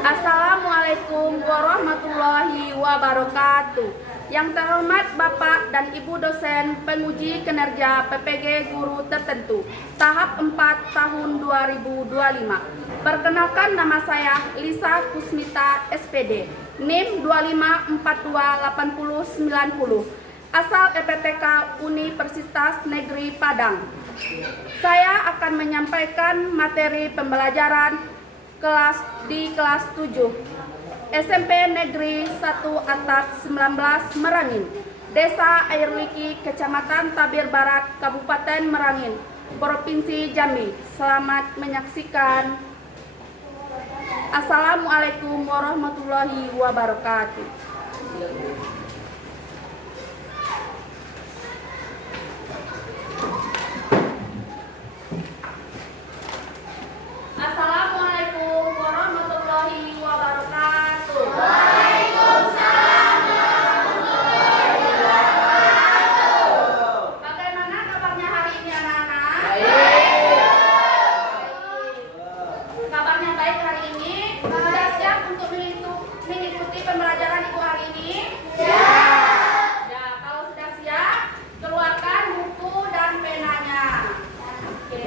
Assalamualaikum warahmatullahi wabarakatuh. Yang terhormat Bapak dan Ibu dosen penguji kinerja PPG guru tertentu tahap 4 tahun 2025. Perkenalkan, nama saya Lisa Kusmita SPD, NIM 25428090, asal EPTK Universitas Negeri Padang. Saya akan menyampaikan materi pembelajaran di kelas 7 SMP Negeri 1 Atas 19 Merangin, Desa Airliki, Kecamatan Tabir Barat, Kabupaten Merangin, Provinsi Jambi. Selamat menyaksikan. Assalamualaikum warahmatullahi wabarakatuh. Assalamualaikum warahmatullahi wabarakatuh. Waalaikumsalam warahmatullahi wabarakatuh. Bagaimana kabarnya hari ini anak-anak? Baik. Kabarnya baik hari ini? Sudah siap untuk mengikuti pembelajaran Ibu hari ini? Siap. Ya, kalau sudah siap, keluarkan buku dan penanya. Oke.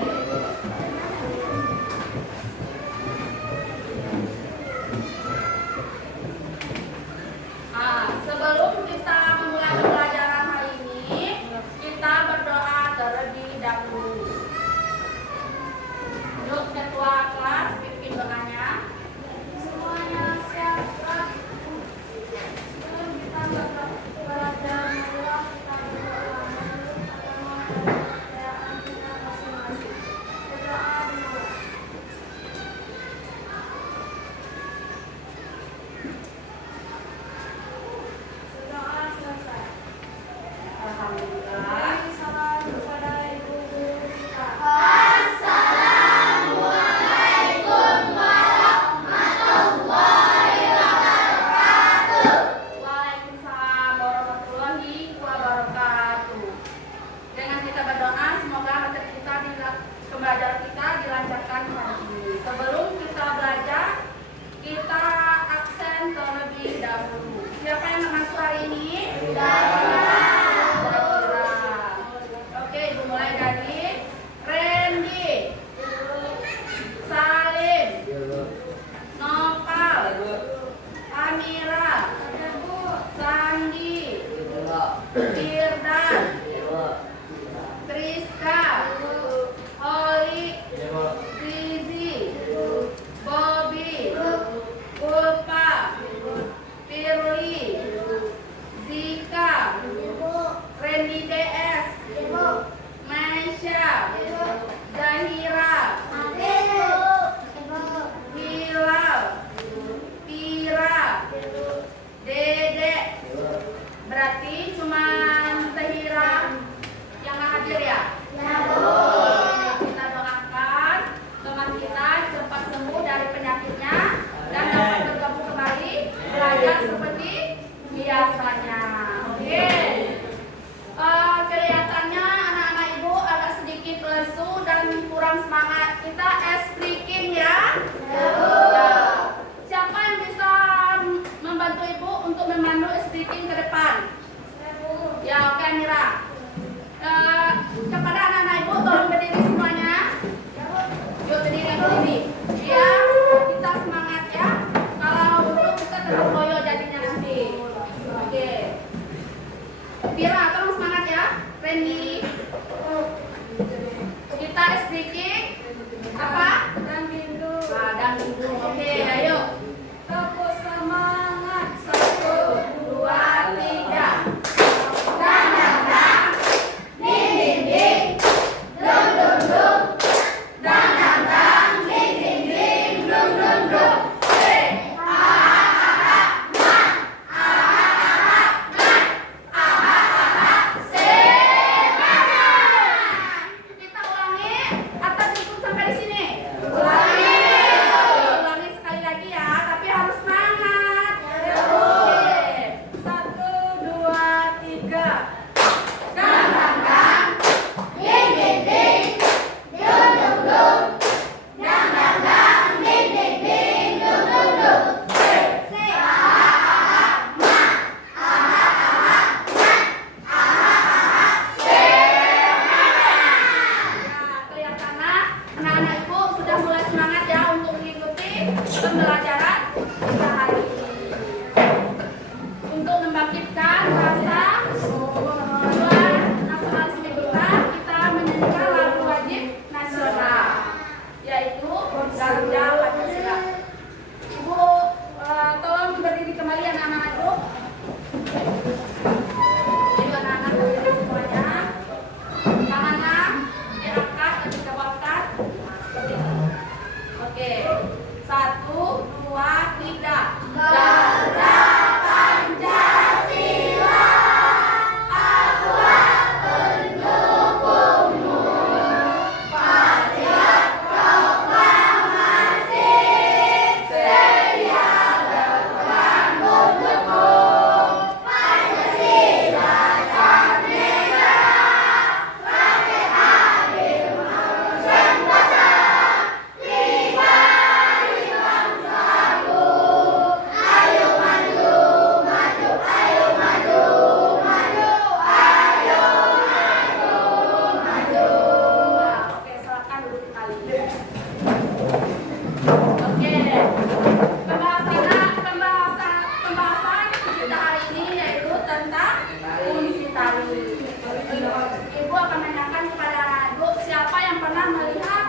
Sebelum kita memulai pembelajaran hari ini, kita berdoa terlebih dahulu. Yuk, ketua kelas pimpin doanya. Semuanya siap. Kita berdoa kepada Allah, kita berdoa keadaan kita masing-masing. Berdoa dimulai. Doa selesai. Alhamdulillah. Salam kepada ibu guru kita. Assalamualaikum warahmatullahi wabarakatuh. Waalaikumsalam warahmatullahi wabarakatuh. Dengan kita berdoa, semoga materi kita pembelajaran kita dilancarkan hari ini. Sebelum kita belajar, kita absen terlebih dahulu. Siapa yang masuk hari ini? Oke, Ibu mulai dari Randy, Salim, Nopal, Amira, Sandi, Firdan, Triska, Oli, Zizi, Bobby, Ulfa, Firly, Zika, Randy DS, Maisha, Zahira, Hilal, Tira, Dede. Berarti cuma Zahira yang hadir ya? Kita doakan teman kita cepat sembuh dari penyakitnya dan dapat bergabung kembali belajar seperti biasanya. Oke. Kelihatannya anak-anak ibu agak sedikit lesu dan kurang semangat. Kita speaking ya. Ya. Siapa yang bisa membantu ibu untuk memandu speaking ke depan? Ya, oke Mira. Kepada anak-anak ibu tolong berdiri semuanya. Yuk berdiri. Biar kita semangat ya. Kalau duduk kita tetap loyo jadinya nanti. Oke. Mira, tolong semangat ya. Randy. Kita speaking apa? Dan bindu. Dan bindu. Oke, ayo. Tepuk semangat. 1, 2, 3. Dang dang dang, ding ding ding, dum dum dum. Dang dang dang, ding ding ding, dum dum dum. Hey, Kita ulangi atau cukup sampai di sini? Ulangi. Ulangi sekali lagi pembelajaran kita hari ini. Untuk membangkitkan rasa nasionalisme kita menyanyikan lagu wajib nasional, yaitu Garuda Pancasila. Ibu tolong berdiri kembali anak-anak grup. Jadi anak-anak berdiri semuanya. Tangannya diangkat dan dikabulkan. Seperti itu. Oke. 1, 2, 3. Garuda Pancasila, akulah pendukungmu. Patriot proklamasi, sedia berperang untukmu. Pancasila sang negara, rakyat hadir meneruskan kuasa. Nikmati bangsaku, ayo maju, maju, ayo maju, maju, ayo maju, maju. Oke, silakan duduk kembali. Oke, pembahasan kita hari ini yaitu tentang fungsi tari. Ibu akan menanyakan kepada anak-anak siapa yang pernah melihat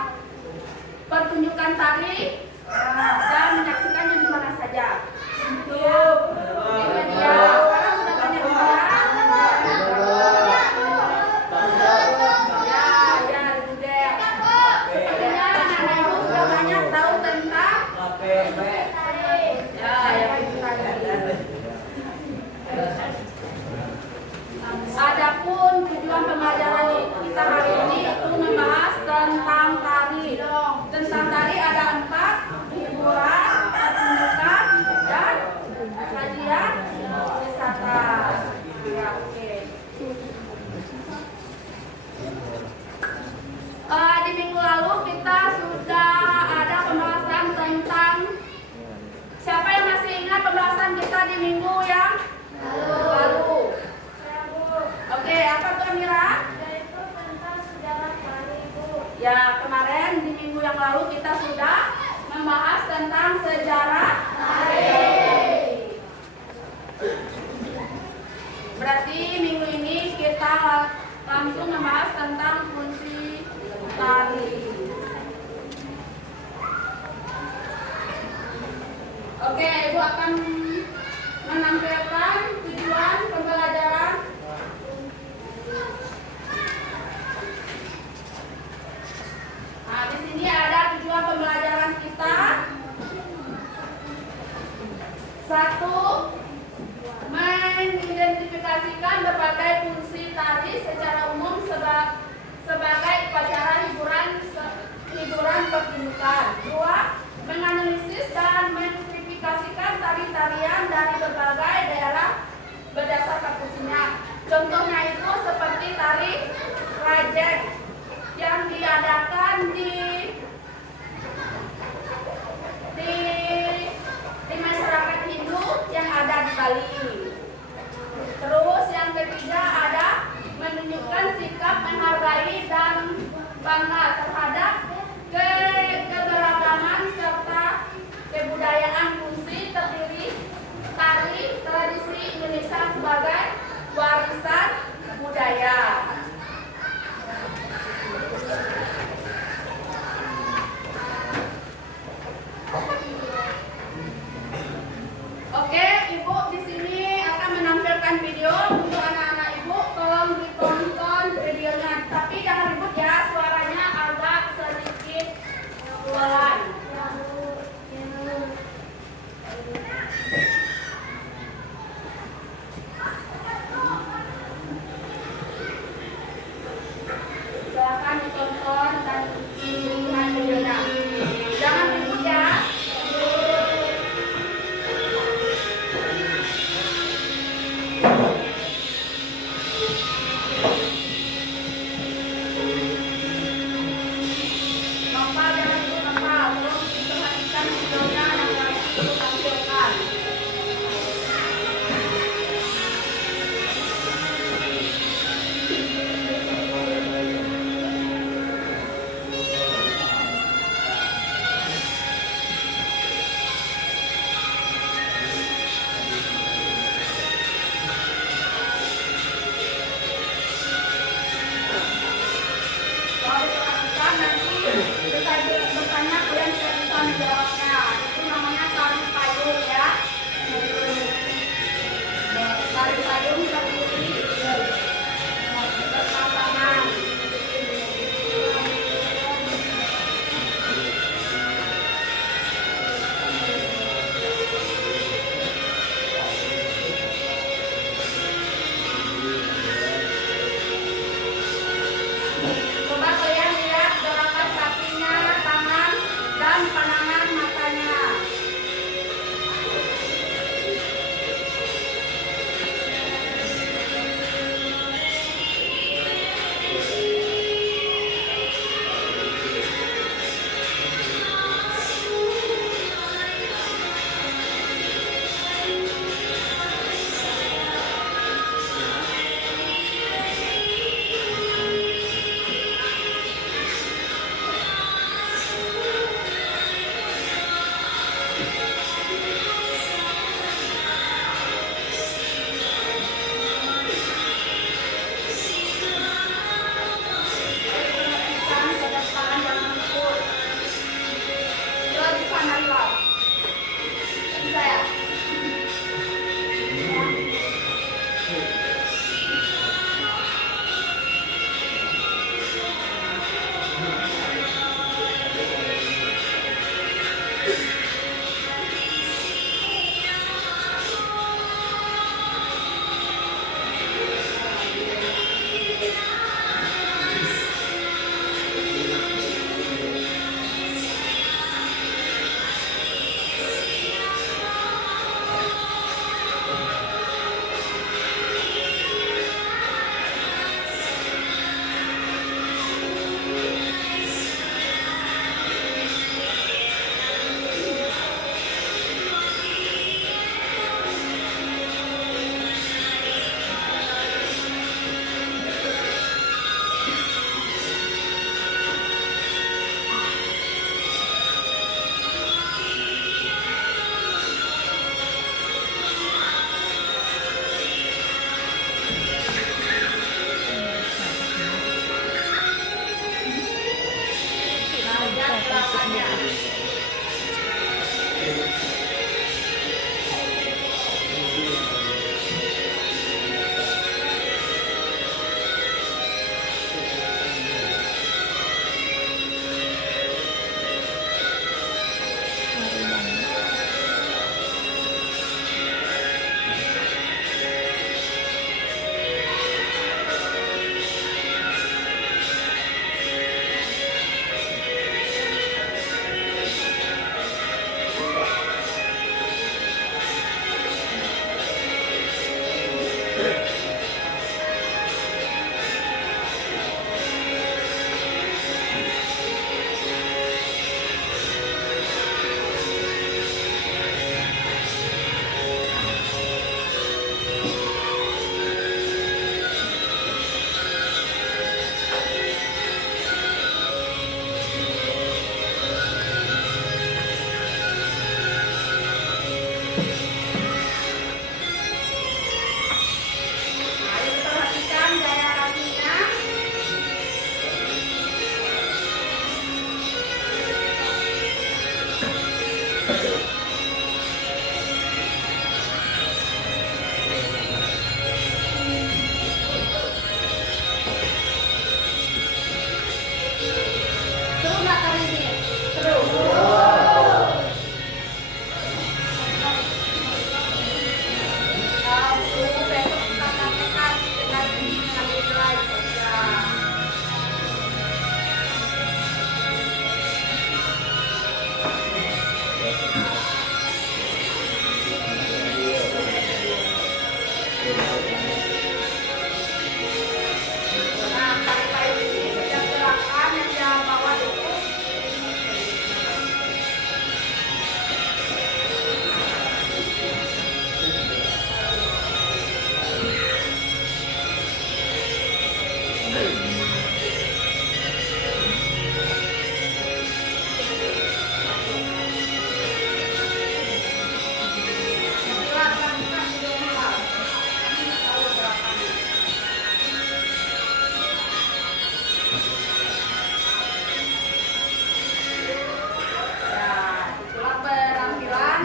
pertunjukan tari dan menyaksikannya di mana saja. Di media. Sekarang sudah banyak media. Ya, Bude. Sepertinya anak-anak ibu sudah banyak tahu tentang adapun tujuan pembelajaran kita hari ini itu membahas tentang tari. Tentang tari ada 4: hiburan, pertunjukan, dan kajian wisata. Ya, oke. Di minggu lalu kita sudah ada pembahasan tentang, siapa yang masih ingat pembahasan kita di minggu yang lalu? Oke, apa tuh Amira? Yaitu tentang sejarah tari, Bu. Ya, kemarin di minggu yang lalu kita sudah membahas tentang sejarah tari. Berarti minggu ini kita langsung membahas tentang fungsi tari. Oke, Ibu akan menampilkan tujuan pembelajaran. Nah, di sini ada tujuan pembelajaran kita. 1. Mengidentifikasikan berbagai fungsi tari secara umum sebagai upacara hiburan pertunjukan. 2. Menganalisis dan mengklasifikasikan tari-tarian dari berbagai daerah berdasarkan fungsinya. Contohnya itu seperti tari rajek yang diadakan di masyarakat Hindu yang ada di Bali. Terus yang ketiga ada menunjukkan sikap menghargai dan bangga terhadap keberagaman Ayo perhatikan gaya kakinya. Seru nggak kali ini? Seru. Besok kita praktekkan dengan ini mengambil nilai saja. Nah, tarik ini setiap gerakan yang dia bawa itu. Gerakan kita sudah mulai. Ini tahu gerakannya. Ya, itulah penampilan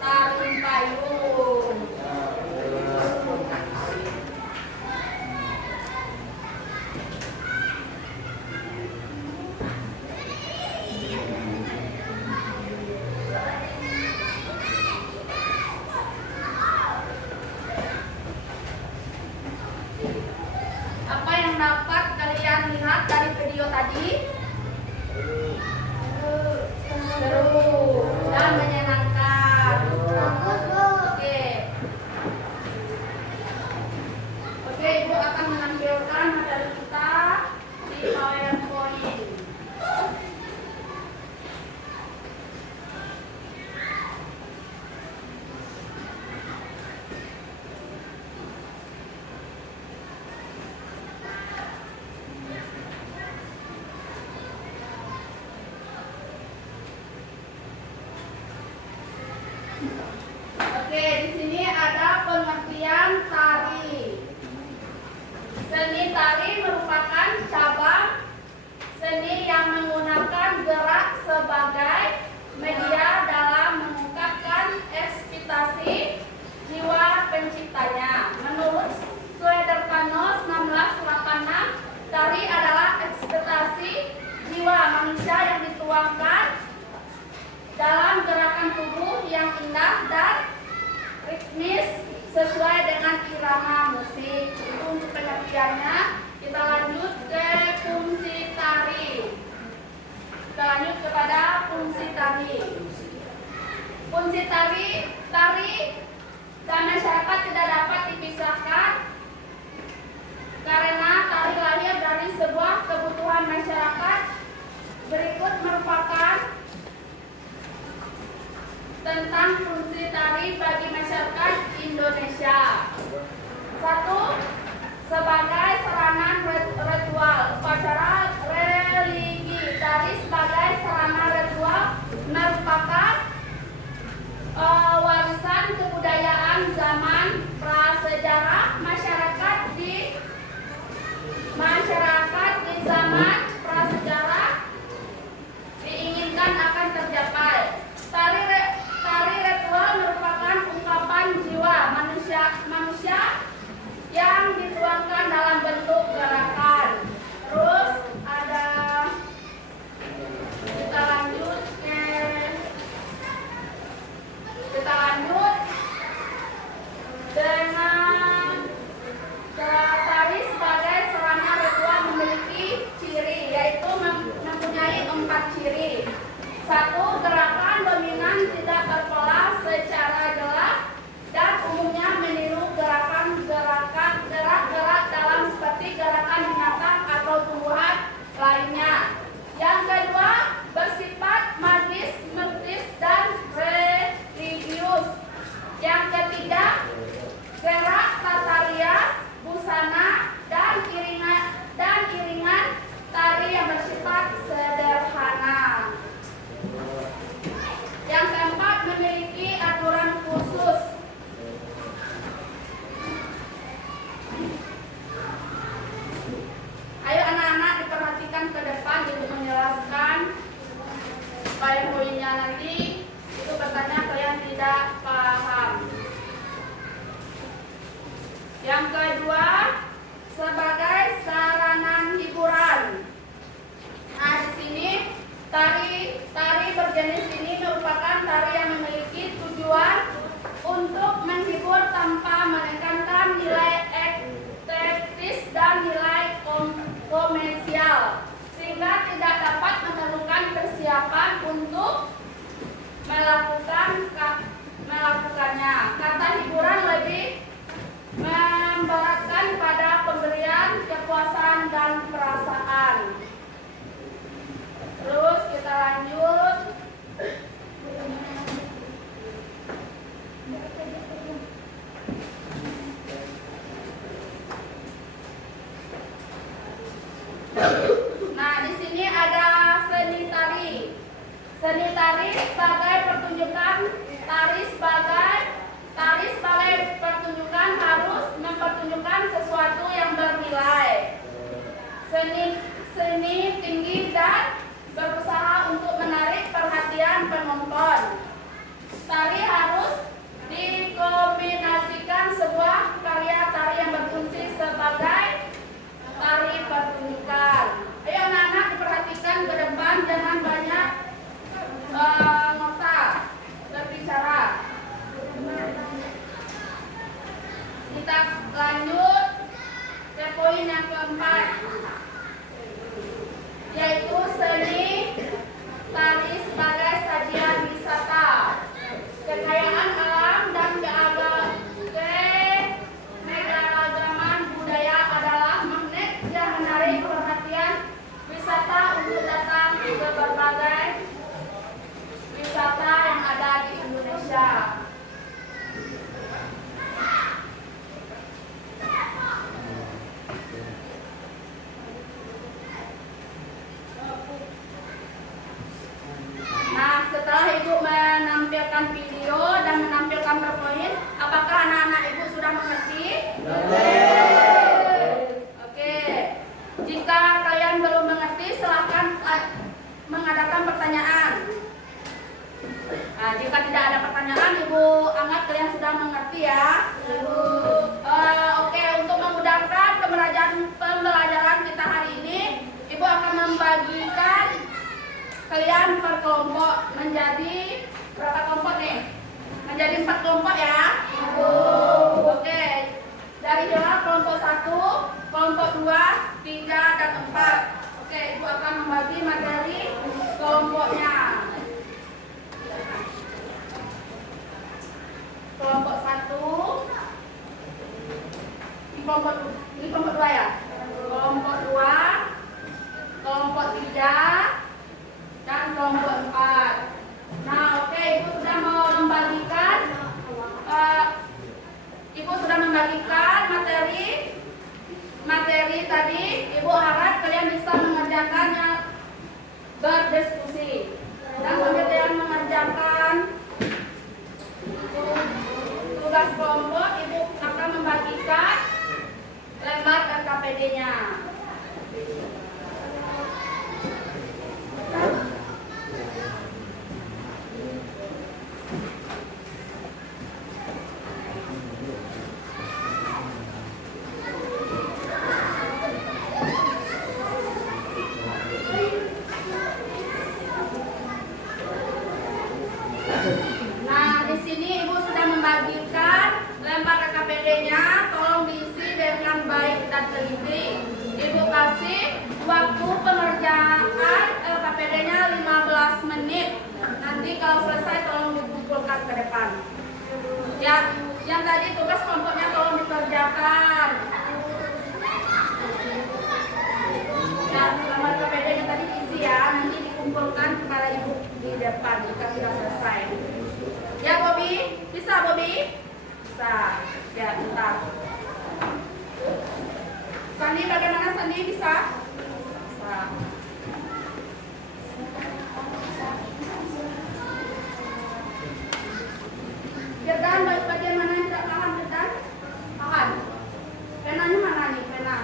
tarung payung. Apa yang dapat kalian lihat dari video tadi? Seru dan menyenangkan. Oke. Oke, Ibu akan menampilkan materi kita di PowerPoint. Oke, di sini ada pengertian tari. Seni tari merupakan cabang seni yang menggunakan gerak sebagai media dalam mengungkapkan ekspektasi jiwa penciptanya. Menurut Suederthanos 1686, tari adalah ekspektasi jiwa manusia yang dituangkan dalam gerakan tubuh yang indah dan ritmis sesuai dengan irama musik. Itu untuk pengertiannya. Kita lanjut ke fungsi tari. Kita lanjut kepada fungsi tari. Fungsi tari dan masyarakat tidak dapat dipisahkan karena tari lahir dari sebuah kebutuhan masyarakat. Berikut merupakan tentang fungsi tari bagi masyarakat Indonesia. 1. Sebagai sarana ritual upacara religi. Tari sebagai sarana ritual merupakan warisan kebudayaan zaman prasejarah. Masyarakat di zaman prasejarah diinginkan akan tercapai. Tari melakukannya. Kata hiburan lebih memberatkan pada pemberian kepuasan dan perasaan. Terus kita lanjut. Nah, di sini ada seni tari. Seni tari sebagai pertunjukan, tari sebagai pertunjukan harus mempertunjukkan sesuatu yang bernilai. Seni tinggi dan berusaha untuk menarik perhatian penonton. Tari harus dikombinasikan sebuah karya tari yang berfungsi sebagai tari pertunjukan. Ayo anak-anak diperhatikan ke depan, jangan banyak ngotak berbicara. Kita lanjut ke poin yang keempat, yaitu seni tari sebagai sajian wisata. Kekayaan alam dan keanekaragaman budaya adalah magnet yang menarik perhatian wisata untuk datang ke berbagai wisata yang ada di Indonesia. Nah, setelah Ibu menampilkan video dan menampilkan PowerPoint, apakah anak-anak Ibu sudah mengerti? Oke. Jika kalian belum mengerti, silakan mengadakan pertanyaan. Nah, jika tidak ada pertanyaan, Ibu anggap kalian sudah mengerti ya. Oke, untuk memudahkan pembelajaran kita hari ini, Ibu akan membagikan kalian per kelompok menjadi berapa kelompok nih? Menjadi 4 kelompok ya. Oke. Dari jumlah kelompok 1, kelompok 2, 3, dan 4. Oke, Ibu akan membagi materi kelompoknya. Kelompok 1, ini kelompok 2 ya. Kelompok 2, kelompok 3, dan kelompok 4. Nah, oke, Ibu sudah membagikan materi tadi. Ibu harap kalian bisa mengerjakannya berdiskusi. Dan sambil kalian mengerjakan tugas kelompok, Ibu akan membagikan lembar RKPD-nya. Nah, di sini Ibu sudah membagikan lembar KKPD-nya. Tolong diisi dengan baik dan teliti. Ibu kasih waktu pengerjaan KKPD-nya 15 menit. Nanti kalau selesai tolong dikumpulkan ke depan. Ya, yang tadi tugas kelompoknya tolong dikerjakan. Ya, lembar KKPD-nya tadi diisi ya. Nanti dikumpulkan kepada Ibu di depan jika sudah selesai. Ya, Bobby? Bisa, Bobby? Bisa. Ya, bentar. Sandi, bagaimana Sandi? Bisa? Bisa. Firdan, bagian mana yang tidak paham, Firdan? Paham? Penanya mana nih, pena?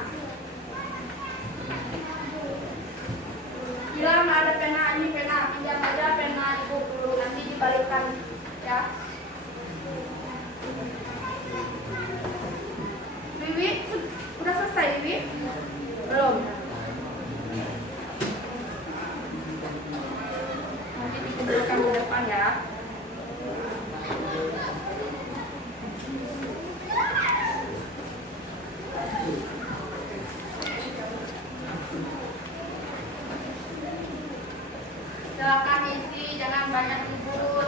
Bilang ada pena, ini pena. Pinjam aja pena Ibu dulu, nanti dibalikkan. Ya. Wiwi, udah selesai Wiwi? Belum. Nanti dikumpulkan ke depan ya. Silakan isi, jangan banyak ribut.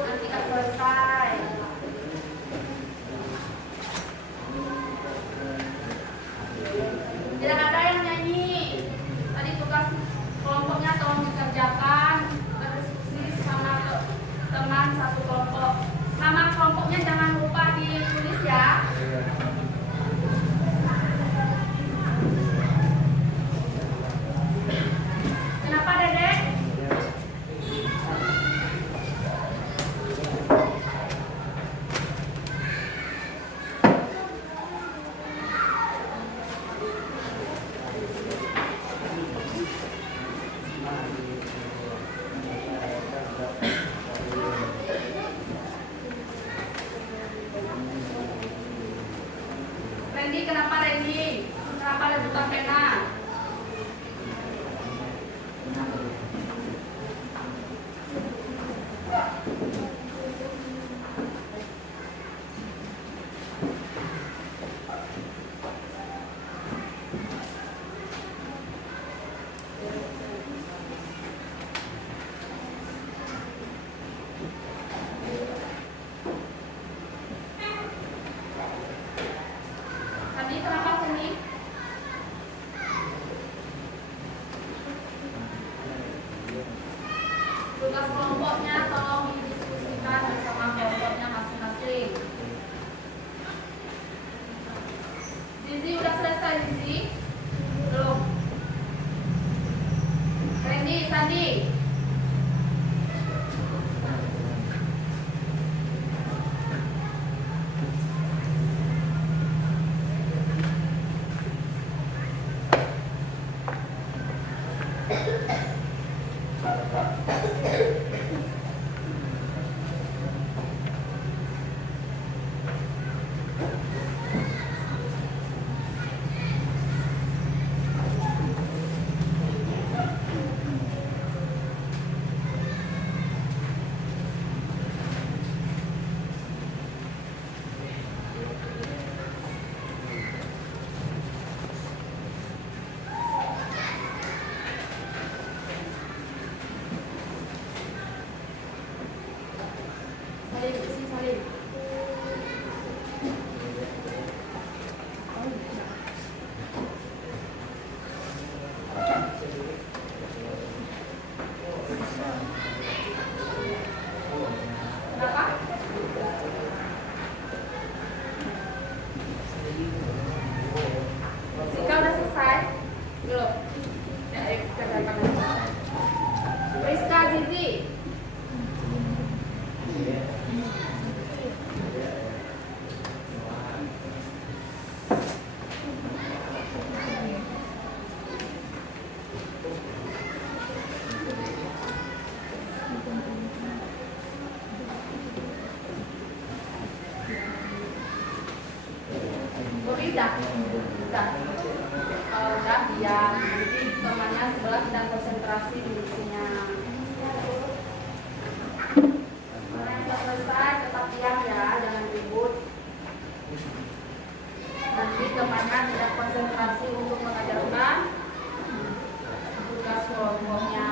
Salim, isi Salim. Kenapa? Sika udah selesai? Belum? Ya, ayo kita kerjakan. Rizka Zizi. Udah. Kalau udah diam, jadi temannya sebelah sedang konsentrasi di isinya. Mana yang sudah selesai tetap diam ya, jangan ribut. Nanti temannya tidak konsentrasi untuk mengajarkan tugas kelompoknya.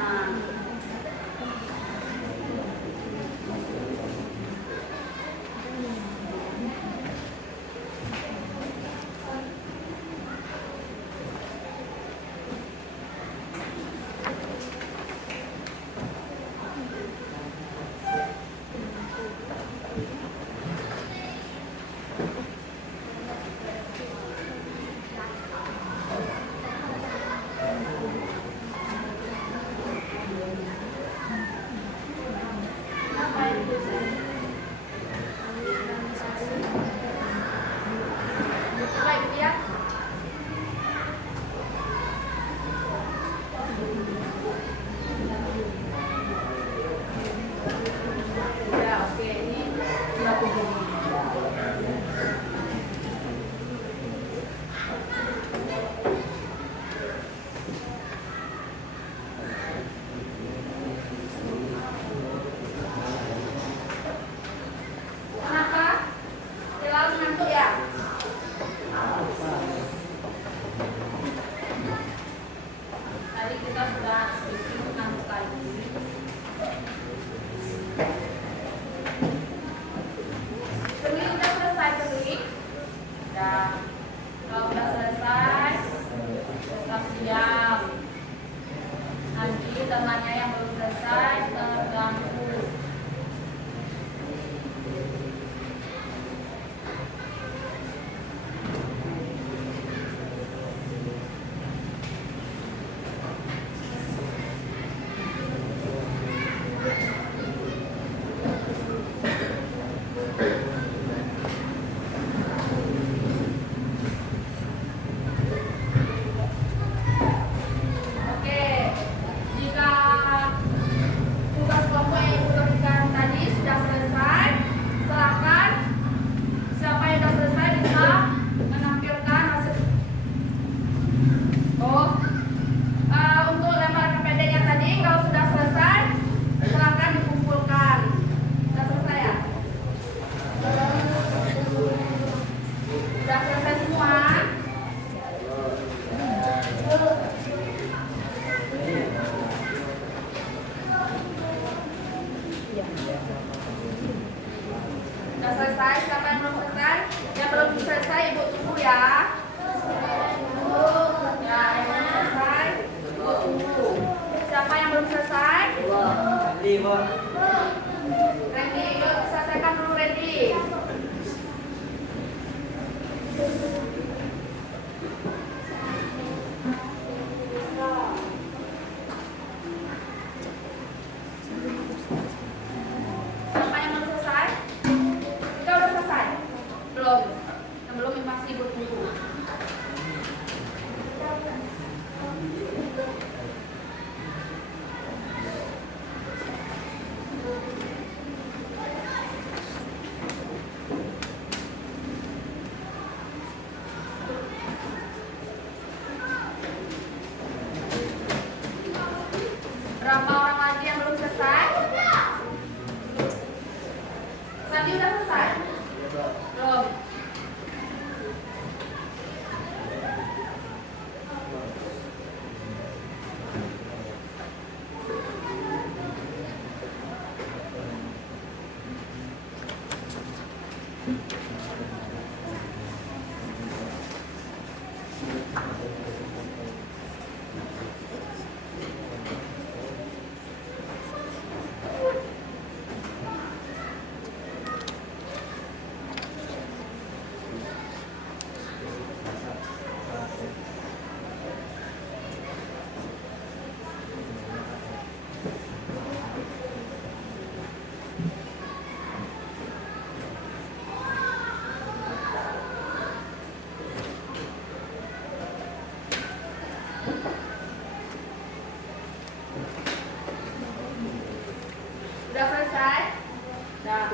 Temannya yang belum selesai terganggu. Sudah selesai, siapa yang belum selesai? Yang belum selesai ibu tunggu ya. Ya, yang belum selesai ibu tunggu. Siapa yang belum selesai? Randy, yuk selesaikan dulu Randy. Belum masih ibu tunggu. Berapa orang lagi yang belum selesai? Tadi udah selesai? Belum. Sudah selesai? Sudah.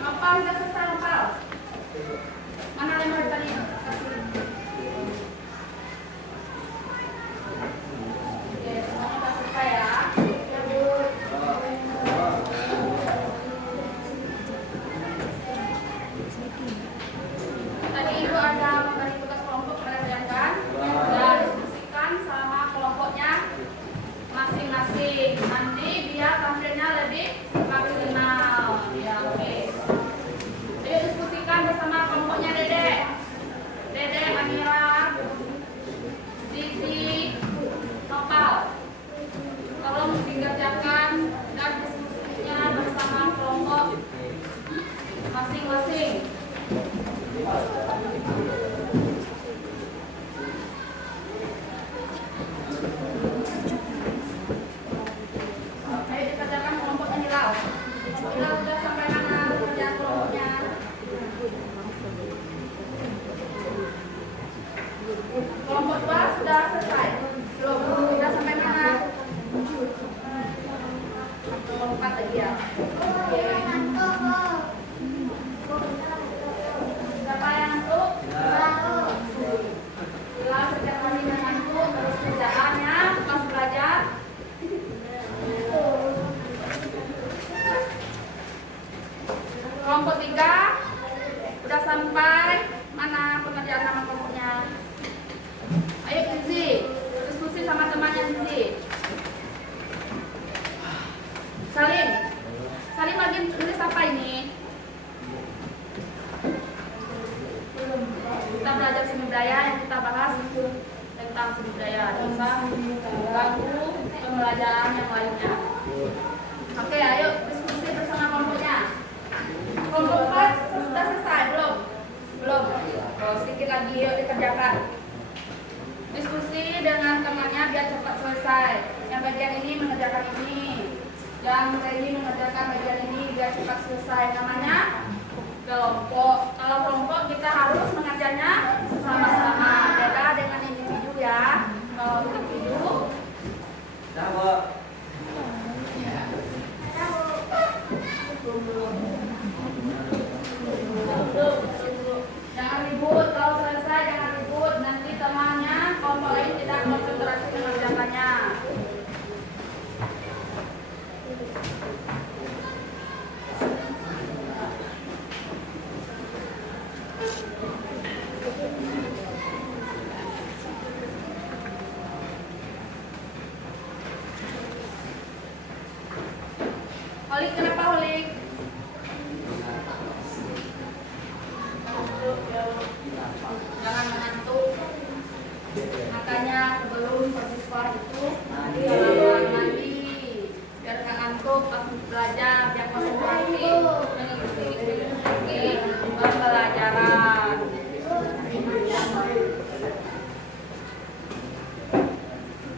Ngapal sudah selesai ngapal? Mana lembar tadi? Kasih. Oke, semuanya sudah selesai ya. Tadi Ibu ada memberi tugas kelompok kepada kalian kan? Dan diskusikan sama kelompoknya masing-masing. Nanti biar tampilnya lebih maksimal. Ya, oke. Ayo diskusikan bersama kelompoknya Dede, Amira, Zizi, Nopal. Tolong dikerjakan dan diskusinya bersama kelompok masing-masing. Ayo dikerjakan kelompoknya Hilal. Hilal sudah sampai mana kerjaan kelompoknya? Kelompok 2 sudah selesai. Belum, sudah sampai mana? Kelompok 4 lagi ya. Oke. Siapa yang ngantuk? Hilal setiap hari ngantuk, terus kerjaannya pas belajar. Kelompok 3 udah sampai mana pengerjaan nama kelompoknya? Ayo Zizi, diskusi sama temannya Zizi. Salim lagi tulis apa ini? Kita belajar seni budaya, yang kita bahas itu tentang seni budaya, bisa mengganggu pembelajaran yang lainnya. Oke, ayo diskusi bersama kelompoknya. Kelompok 4 sudah selesai belum? Belum. Oh, sedikit lagi yuk dikerjakan. Diskusi dengan temannya biar cepat selesai. Yang bagian ini mengerjakan ini, yang ini mengerjakan bagian ini biar cepat selesai. Namanya kelompok. Kalau kelompok kita harus mengajarnya sama-sama, beda dengan individu ya. Kalau individu jangan ribut, kalau selesai jangan ribut, nanti temannya kelompok lain tidak konsentrasi mengerjakannya. Holik, kenapa Holik? Jangan mengantuk. Makanya sebelum pergi sekolah itu mandi biar nggak ngantuk pas belajar, biar konsentrasi mengikuti pembelajaran.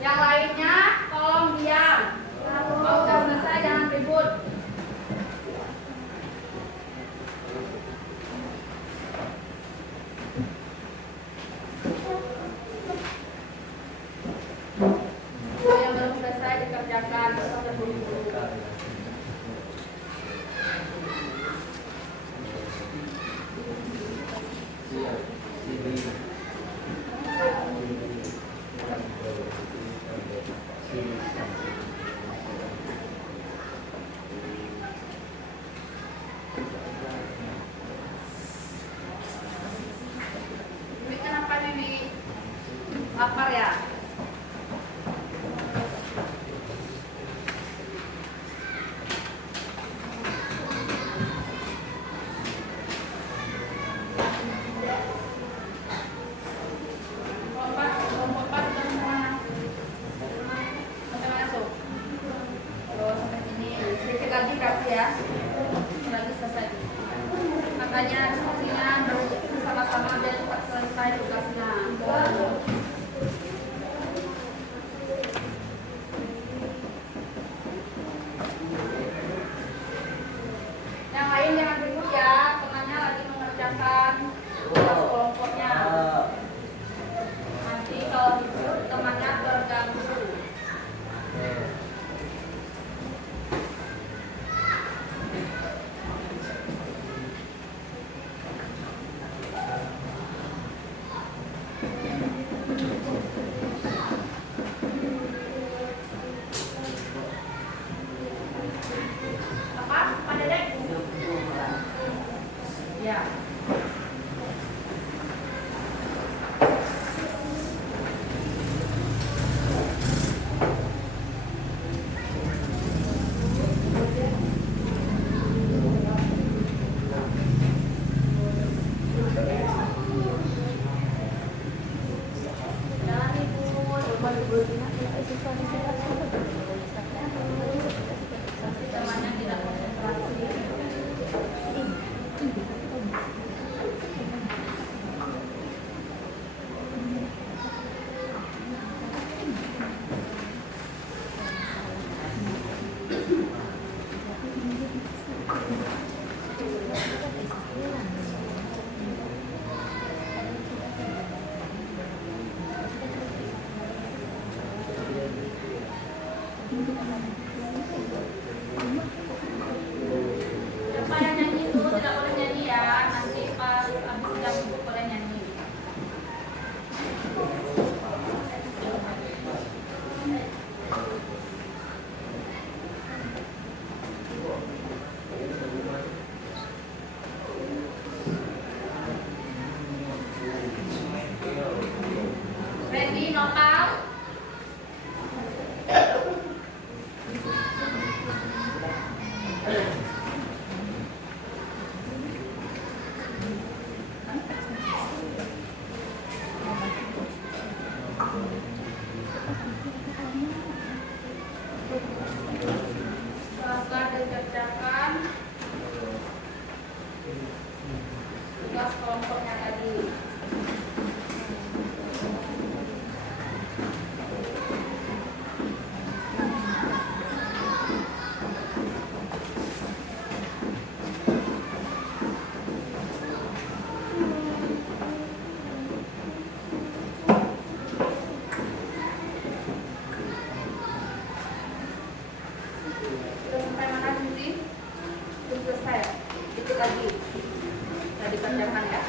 Yang lainnya tolong diam. Kalau udah selesai jangan ribut. Yang belum selesai dikerjakan besok terburu-buru. Bibi kenapa Bibi? Lapar ya? tadi berarti ya lagi selesai. Makanya diskusinya bersama-sama biar cepat selesai tugasnya. Yang lain jangan ribut ya, temannya lagi mengerjakan tugas kelompoknya. Nanti kalau ribut temannya terganggu. Apa? Pak Dedek? Ya. Jangan ribut. Temannya tidak konsentrasi. Siapa yang nyanyi itu tidak boleh nyanyi ya. Nanti pas habis jam itu boleh nyanyi. Ready, nopal? Selesai dikerjakan tugas kelompoknya tadi. Sudah sampai mana sih? Sudah selesai. Itu lagi. Sudah dikerjakan ya.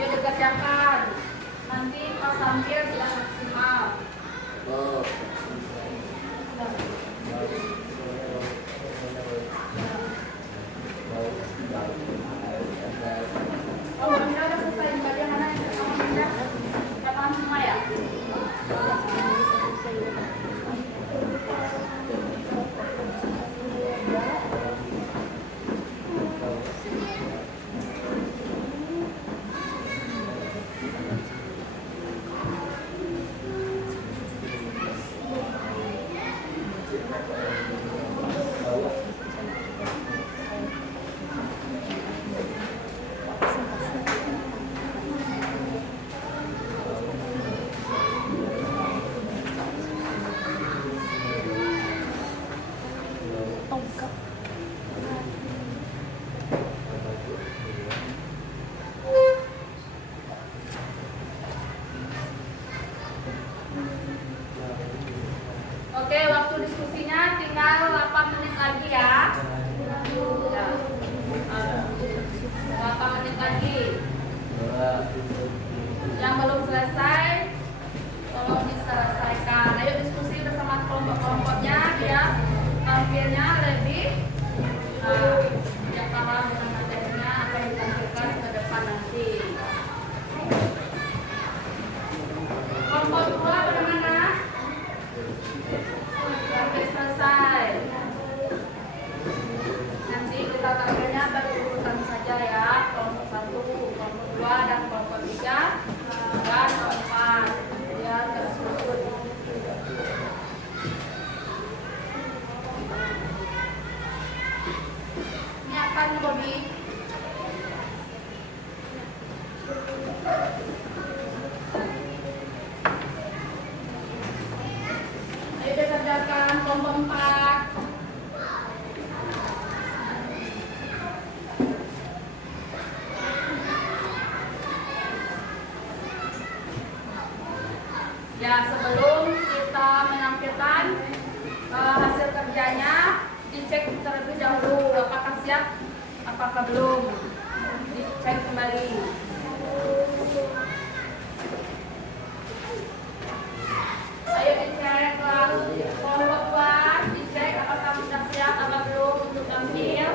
Yuk dikerjakan. Nanti pas tampil tidak maksimal. Oh, Bunda udah selesai. Bagian mana yang sama Bunda? Udah paham semua ya? Oke, waktu diskusinya tinggal 8 menit lagi ya. Ya. 8 menit lagi. Yang belum selesai, tolong diselesaikan. Ayo diskusi bersama kelompok-kelompoknya biar tampilnya lebih paham dengan materinya apa yang ditampilkan ke depan nanti. Kelompok 2 bagaimana? Kelompok 4. Ya, sebelum kita menampilkan hasil kerjanya, dicek terlebih dahulu apakah siap, apakah belum. Dicek kembali. Ayo dicek kelompok 2, dicek apakah sudah siap atau belum untuk tampil.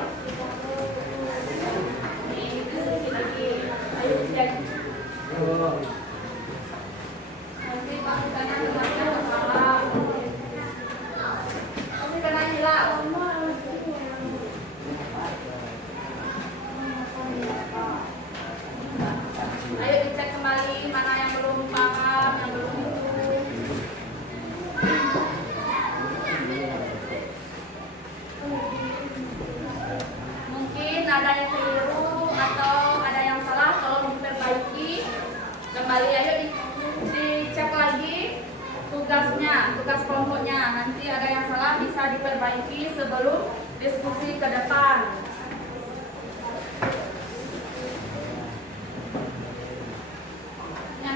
Nih, sedikit lagi. Ayo dicek. Nanti pasukannya kemana kepala. Tapi karena hilang. Ayo dicek kembali mana yang belum paham, yang belum utuh. Mungkin ada yang keliru atau ada yang salah, tolong diperbaiki. Kembali ayo dicek lagi tugasnya, tugas kelompoknya. Nanti ada yang salah bisa diperbaiki sebelum diskusi ke depan.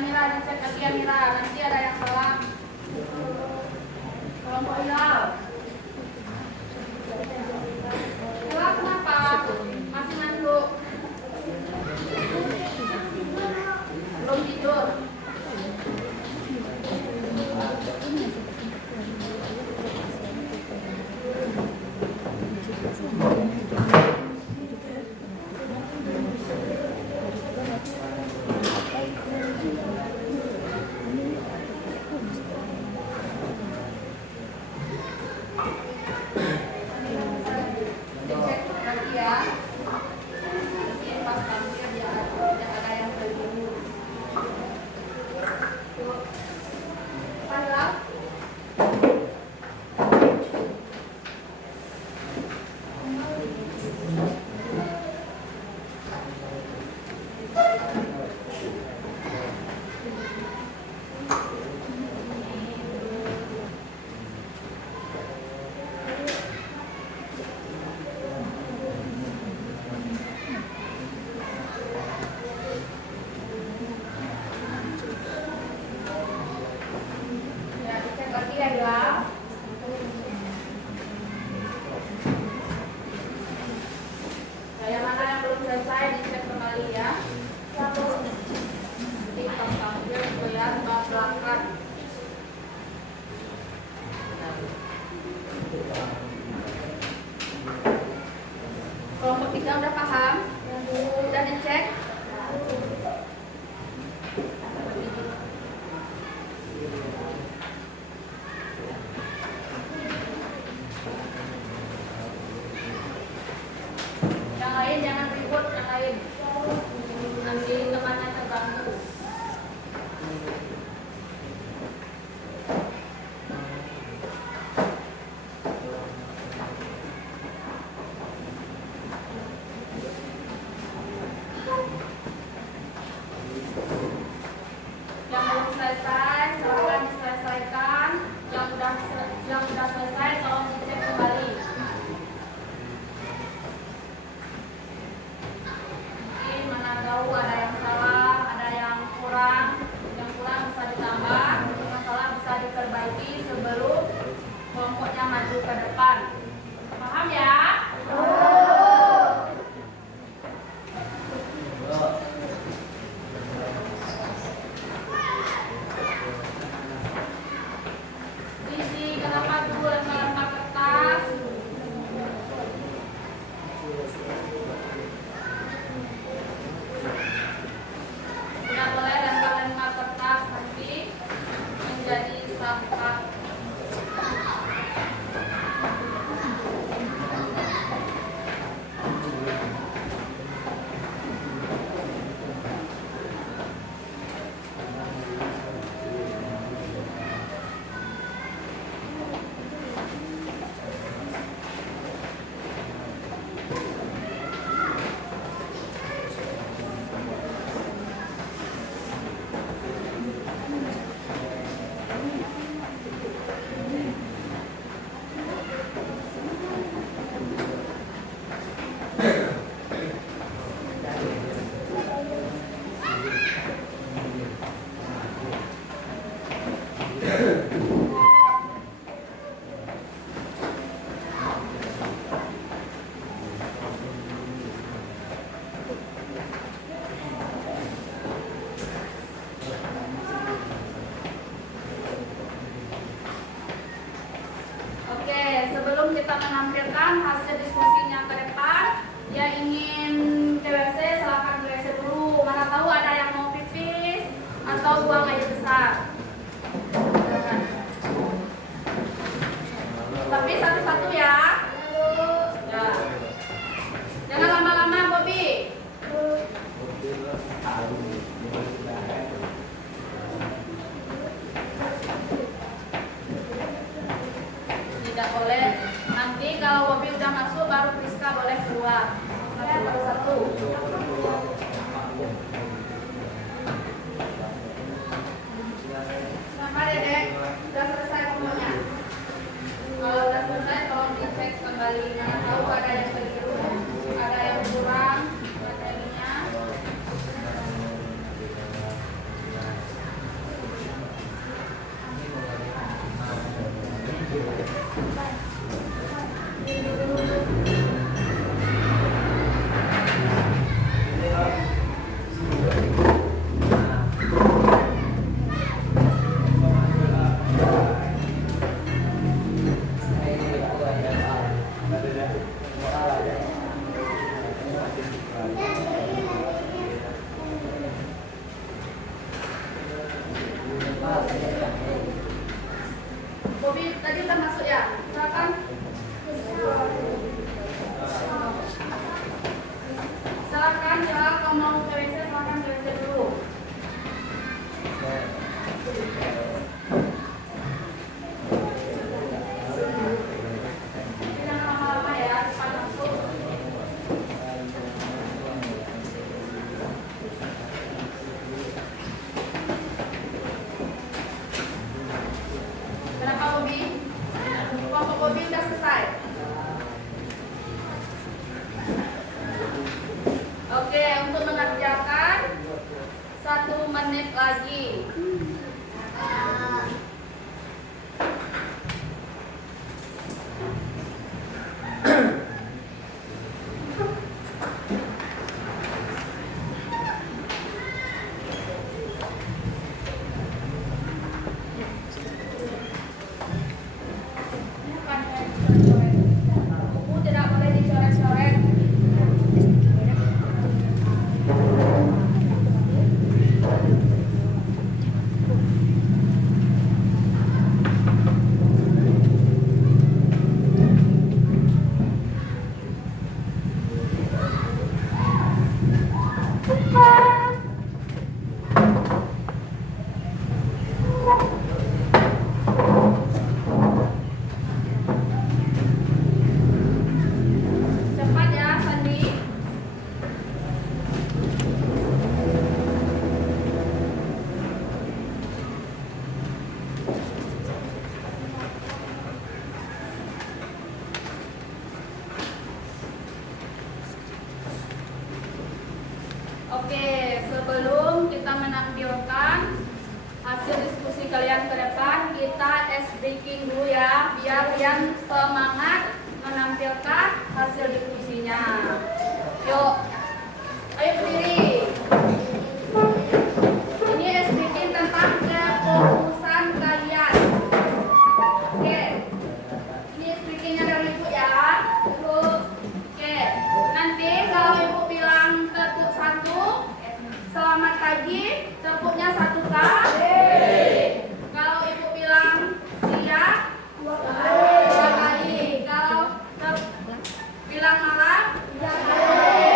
Mira, dicek lagi ya Mira, nanti ada yang salah. Kelompok hilal. Hilal kenapa? Masih ngantuk? Belum tidur? Yang mana yang belum selesai dicek kembali ya. Jadi tampil goyang bak belakang. Kelompok 3 udah paham? Udah dicek? Yang lain jangan ribut, yang lain nanti temannya terganggu. Yang belum selesai silakan diselesaikan. Yang sudah selesai tolong dicek kembali. Mana tahu ada yang salah, ada yang kurang bisa ditambah, yang salah bisa diperbaiki sebelum kelompoknya maju ke depan. Paham ya? Isi kenapa dulu lempar kertas? Tidak boleh lempar-lempar kertas, nanti menjadi sampah. kita menampilkan hasil diskusinya ke depan. Yang ingin ke WC silakan ke WC dulu. Mana tahu ada yang mau pipis atau buang air besar. Silakan. Tapi satu-satu ya. Ya. Jangan lama-lama, Bobby. Tidak boleh. Nanti kalau Bobby udah masuk baru Priska boleh keluar. Satu-satu. Selamat ya, Dek. Udah selesai semuanya. Kalau udah selesai tolong dicek kembali. Mana tahu ada yang keliru, ada yang kurang materinya. Bobby tadi udah masuk ya? Silakan. Silakan ya, kalau mau ke WC silakan ke WC dulu. Jangan lama-lama ya, cepat masuk. Kenapa Bobby? Kelompok Bobby udah selesai. Oke, untuk mengerjakan 1 menit lagi. Buku tidak boleh dicoret-coret. Cepat ya, Sandi. Oke, sebelum kita menampilkan hasil diskusi kalian ke depan, kita ice breaking dulu ya, biar kalian semangat menampilkan hasil diskusinya. Yuk, ayo berdiri. Ini ice breaking tentang kefokusan kalian. Oke, ini ice breakingnya dari Ibu ya. Ibu. Oke, nanti kalau Ibu bilang tepuk 1, selamat pagi, tepuknya 1 kali. Kalau Ibu bilang siap, 2 kali. Kalau bilang malam, 3 kali.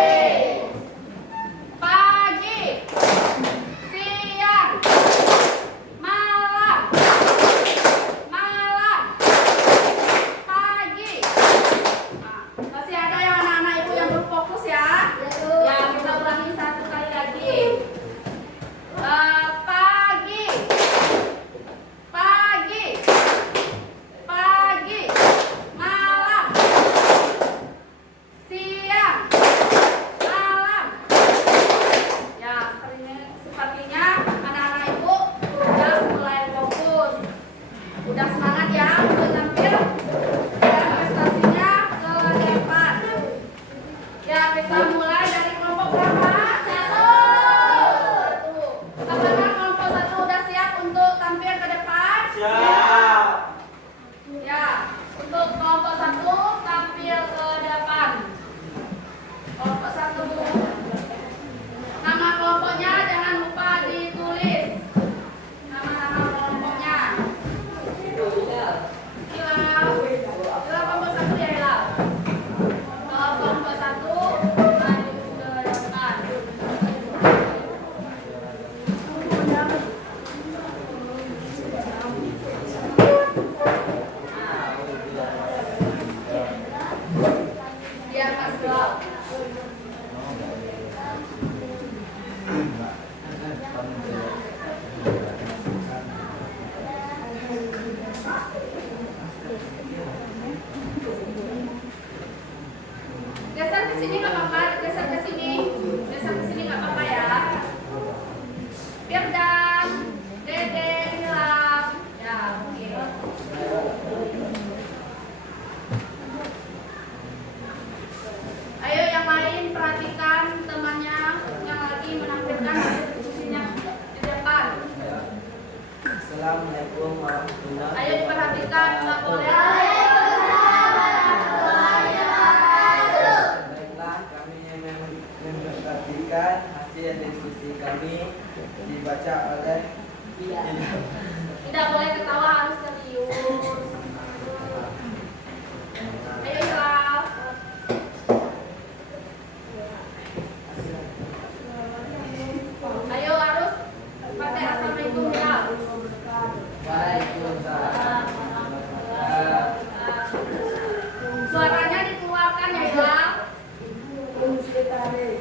sini nggak apa-apa, geser ke sini nggak apa-apa ya. Firdan, Dede, Ilham, ya oke. Ayo yang lain perhatikan temannya yang lagi menampilkan diskusinya di depan. Assalamualaikum warahmatullahi wabarakatuh. Ayo diperhatikan, nggak boleh. Baiklah, kami mempresentasikan hasil diskusi kami dibaca oleh Tidak boleh ketawa, harus serius. Ayo Ilham. Ayo harus pakai assalamualaikum ya. Waalaikumsalam. Suaranya dikeluarkan ya Ilham. Fungsi tarik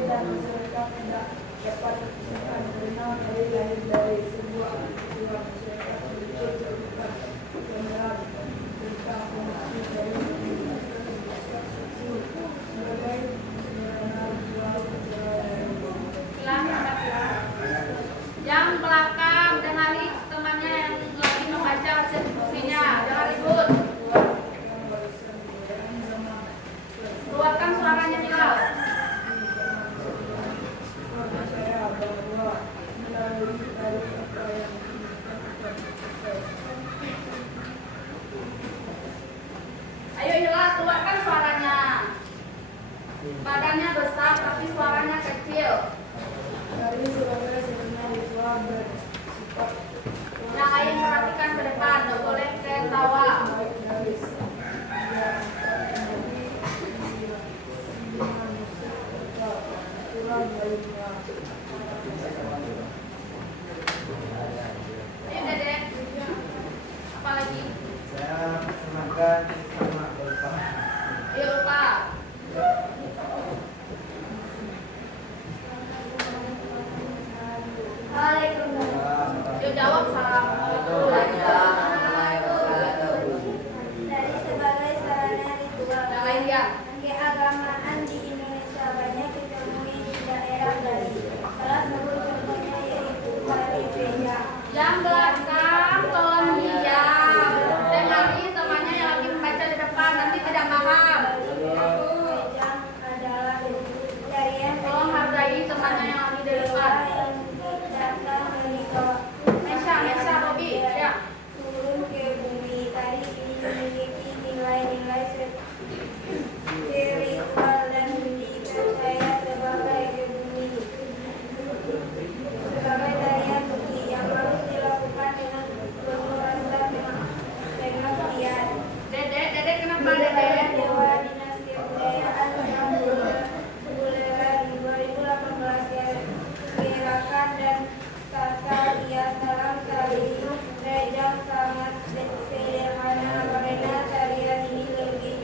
dan masyarakat tidak dapat dipisahkan karena dari lahir dari sebuah peristiwa masyarakat berikut terlibat benar tentang fungsi dari masyarakat tersebut sebagai sarana jual Ilham yang belakang dengali temannya yang lagi membaca hasil diskusinya, jangan ribut. Keluarkan suaranya Ilham. saya bahwa melalui dari apa yang Ayo Ilham, keluarkan suaranya. Badannya besar tapi suaranya kecil. dari sebagai sarana ritual bersifat Yang lain perhatikan ke depan, nggak boleh ketawa. baik dari yang terjadi di manusia serta aturan lainnya. Ayo Dedek. Apa lagi? Saya perkenalkan sama Bapak. Ayo lupa. Waalaikumsalam. Ayo jawab salam. Dari sebagai sarana ritual Yang lain ya. keagamaan di Indonesia banyak ditemui di daerah Bali. Salah satu contohnya yaitu Tari Beja. Yang belakang tolong diam. Dengarin temannya yang lagi membaca di depan, nanti tidak paham. Bejang adalah tarian Tolong hargai temannya yang lagi di depan. yang datang dari bawah Mesha, Robi, ya. turun ke bumi. Tari ini memiliki nilai-nilai spiritual dan dipercaya sebagai bumi. Sebagai tarian suci yang harus dilakukan dengan penuh rasa pengabdian. Dedek kenapa Budaya Dedek? Dewa Dinasti Kebudayaan yang Bulera di 2018 gerakan dan tata rias dalam tari Rejang sangat sederhana karena tarian ini lebih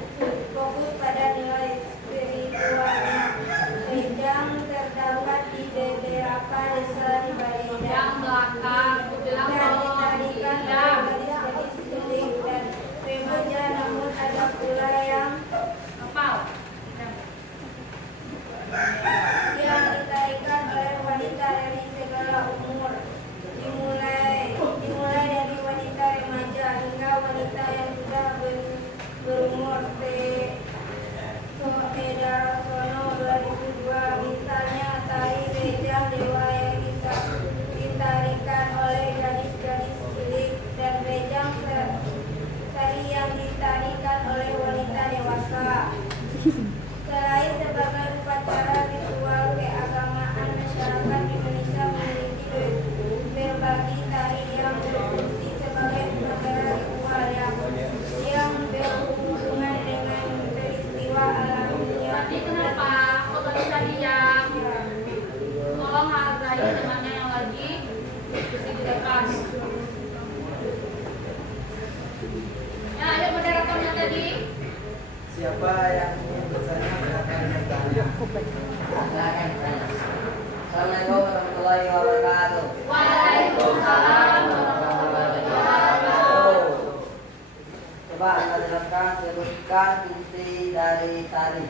fokus pada nilai spiritualnya. Rejang terdapat di beberapa desa di Bali Yang belakang, aku bilang dan tolong ditarikan diam. oleh gadis-gadis cilik dan remaja, namun ada pula yang Hafal. ditarikan oleh wanita dari segala umur, dimulai dari wanita remaja hingga wanita yang sudah berumur. Soedarsono 2002 misalnya tari Rejang Dewa yang ditarikan oleh gadis-gadis cilik dan Rejang Sari yang ditarikan oleh wanita dewasa. Selain sebagai upacara ritual keagamaan, masyarakat Indonesia memiliki berbagai tari yang berfungsi sebagai upacara ritual yang berhubungan dengan peristiwa alam dunia. Tadi kenapa? Kok gak bisa diam? Tolong hargai temannya yang lagi diskusi di depan. Ya, ayo moderatornya tadi. Siapa yang ingin bertanya silakan bertanya. Assalamualaikum warahmatullahi wabarakatuh. Waalaikumsalam warahmatullahi wabarakatuh. Coba anda jelaskan sebutkan fungsi dari tari.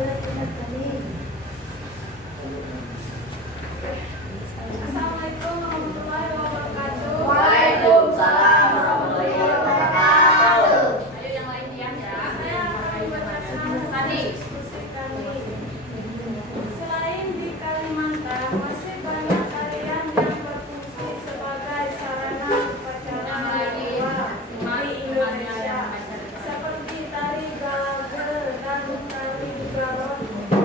Assalamualaikum warahmatullahi wabarakatuh. Waalaikumsalam warahmatullahi wabarakatuh. Ayo yang lain diam ya. Saya akan membacakan tadi diskusi kami. Selain di Kalimantan, masih banyak tarian yang berfungsi sebagai sarana upacara ritual di Indonesia, seperti tari gagel dan tari bugaron.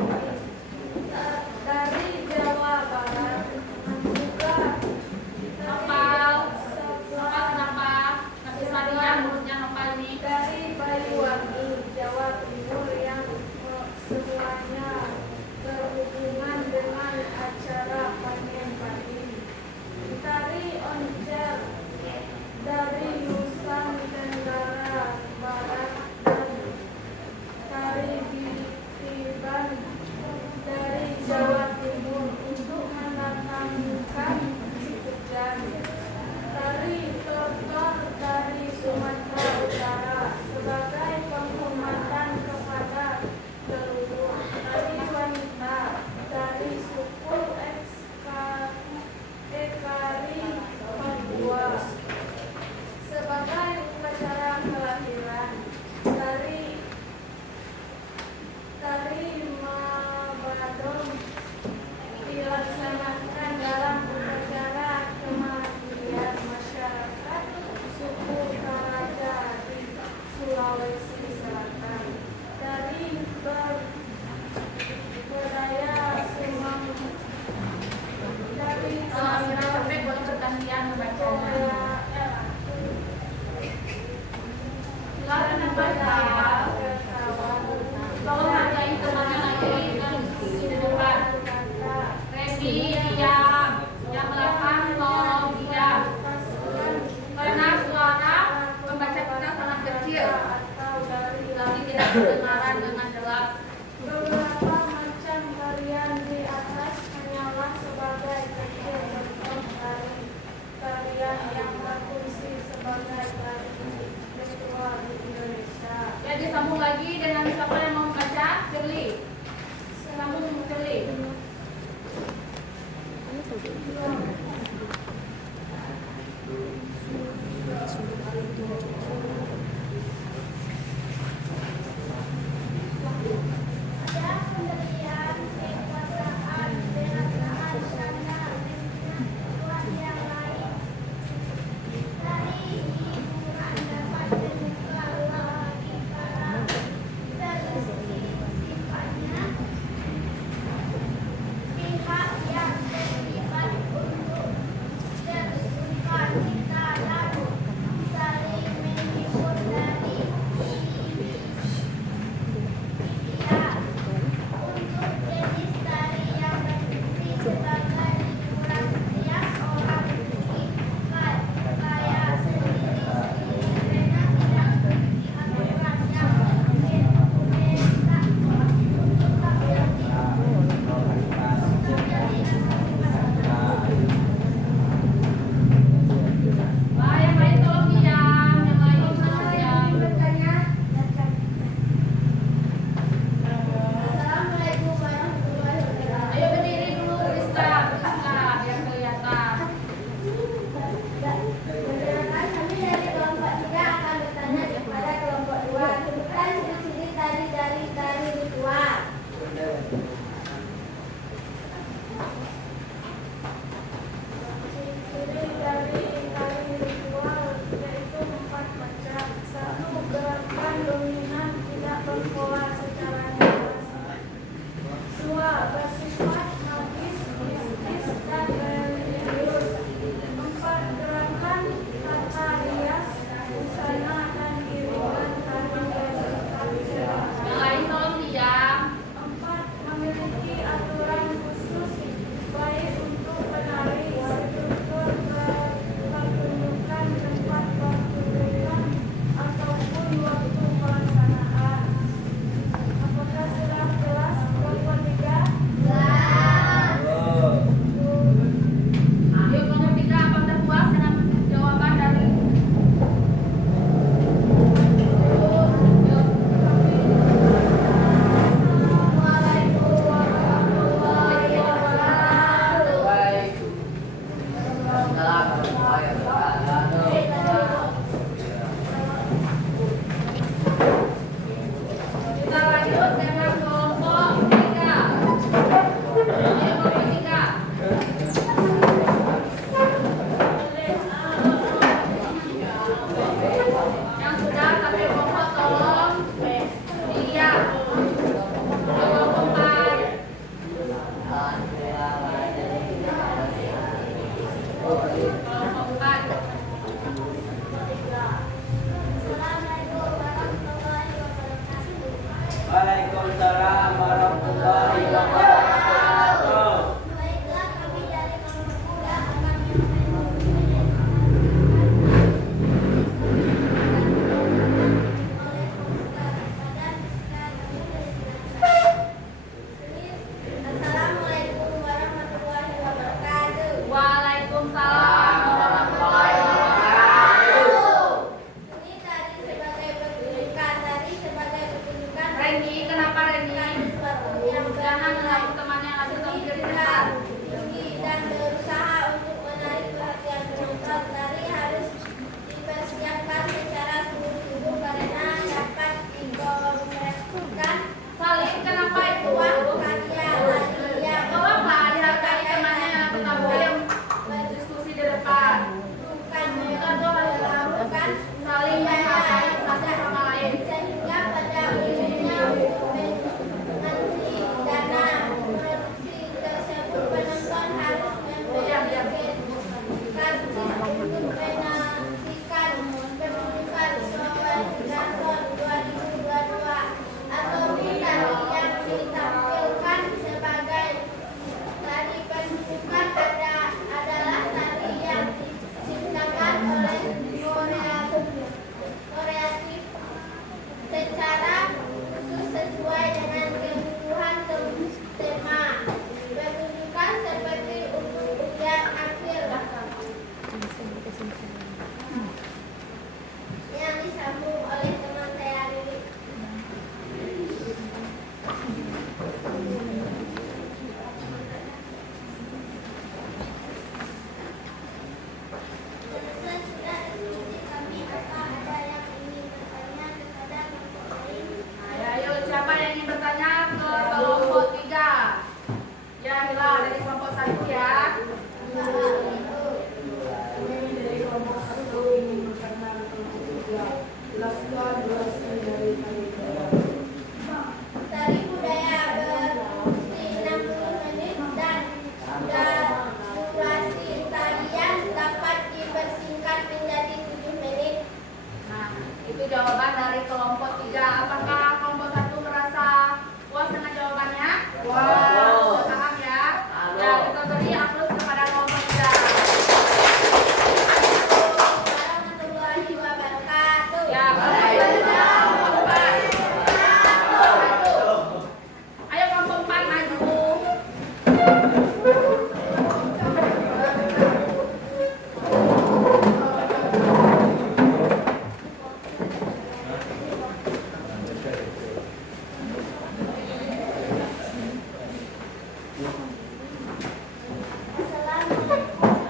Assalamualaikum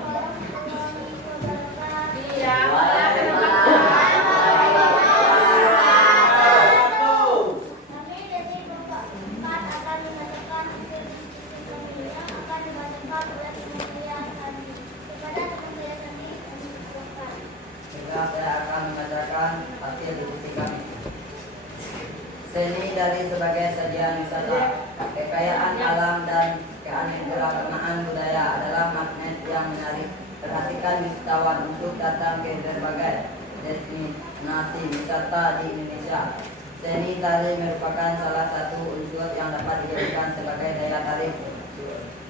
warahmatullahi wabarakatuh. Iya, Kami dari kelompok 4 akan membacakan hasil diskusi kami yang akan dibacakan oleh Ibu Mulia Sani. Kepada Ibu Mulia Sani, kami silakan. Sehingga saya akan membacakan hasil diskusi kami. Seni dari sebagai sajian wisata, kekayaan alam dan keanekaragaman budaya adalah magnet yang menarik perhatikan wisatawan untuk datang ke berbagai destinasi wisata di Indonesia. Seni tari merupakan salah satu unsur yang dapat dijadikan sebagai daya tarik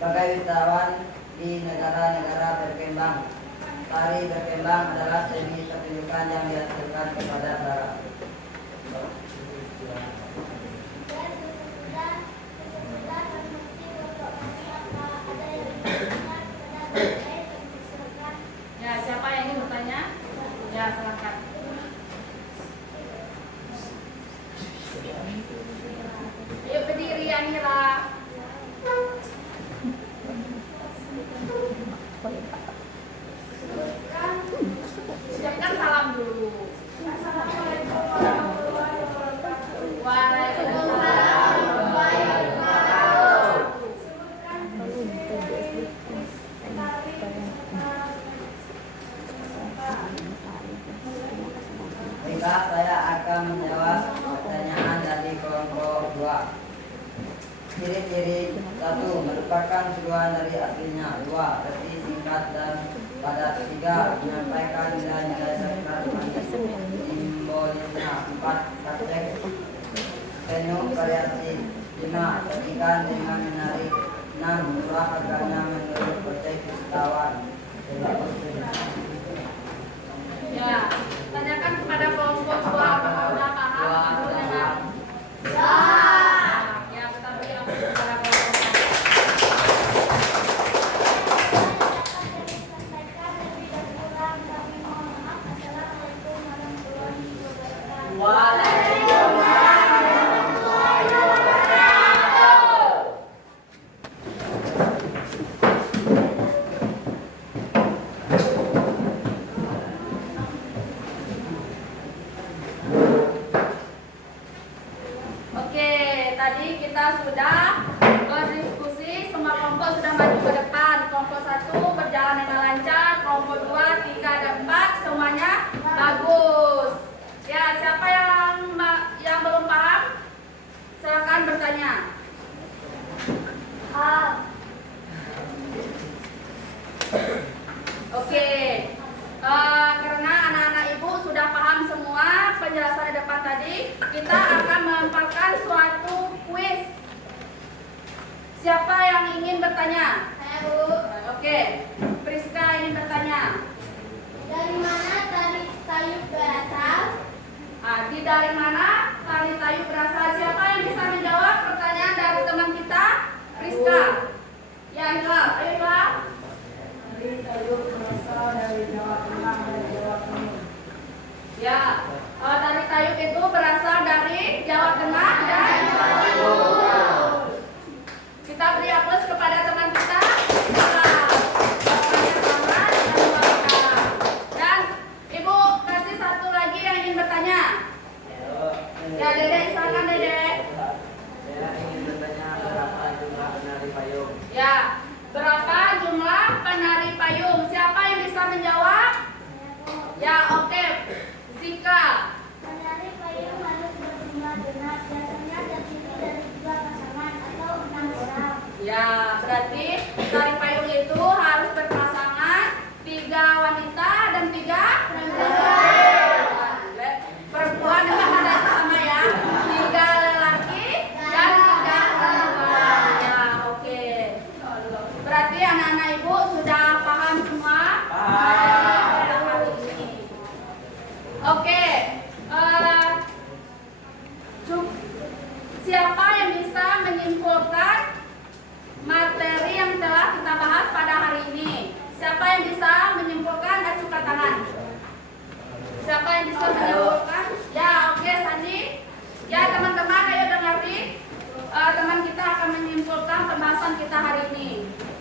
bagi wisatawan di negara-negara berkembang. Tari berkembang adalah seni pertunjukan yang dihasilkan kepada barat. Sesudah konstruksi kelompok kami apa ada yang ditanyakan kepada terkait kami silakan. ya, siapa yang ingin bertanya? Ya, silakan. Ayo berdiri, Anira. Siapkan salam dulu. Assalamualaikum warahmatullahi wabarakatuh. Waalaikumsalam. Sebutkan ciri tari Baiklah, saya akan menjawab pertanyaan dari kelompok 2. Ciri-ciri: 1. Merupakan tujuan dari aslinya. 2. Arti singkat dan padat. 3. Menyampaikan nilai-nilai serta simbolisnya. 4. Praktek penuh variasi. 5. Sajikan dengan menarik. 6. Murah harganya menurut proyek wisatawan. Ya, tanyakan kepada kelompok 2 apakah sudah paham maksudnya. Ya, kita beri aplaus kepada kelompok 2. Sampaikan lebih dan kurang kami mohon maaf. Assalamualaikum warahmatullahi wabarakatuh. Oke, tadi kita sudah berdiskusi, semua kelompok sudah maju ke depan. Kelompok 1 berjalan dengan lancar, kelompok 2, 3, dan 4 semuanya bagus. Ya, siapa yang belum paham? Silakan bertanya. Oke, karena anak-anak ibu sudah paham semua penjelasan di depan tadi, kita akan melemparkan suatu kuis. Siapa yang ingin bertanya? Saya Bu. Oke, Priska ingin bertanya. Dari mana tari tayub berasal? Dari mana tali tayu berasal? Siapa yang bisa menjawab pertanyaan dari teman kita? Priska. Ya, Hilal. Ayo, Hilal. Tari tayub berasal dari Jawa Tengah dan Jawa Timur. Ya, tali tayub itu berasal dari Jawa Tengah dan Jawa Timur. Kita beri aplaus kepada teman kita. Jawabannya sama dan luar. Dan Ibu kasih satu lagi yang ingin bertanya. Ya, Dedek, silakan Dedek. Saya ingin bertanya berapa jumlah penari payung. Ya, berapa jumlah penari payung? Siapa yang bisa menjawab? Ya, oke. Zika. Penari payung harus berjumlah genap, biasanya terdiri dari 2 pasangan atau 6 orang. Ya, berarti tari payung itu harus berpasangan 3 wanita dan 3 perempuan dengan ada sama ya. 3 lelaki dan 3 perempuan. Ya, oke. Berarti anak-anak ibu sudah paham semua? Pada hari ini. Oke. Siapa yang bisa menyimpulkan materi yang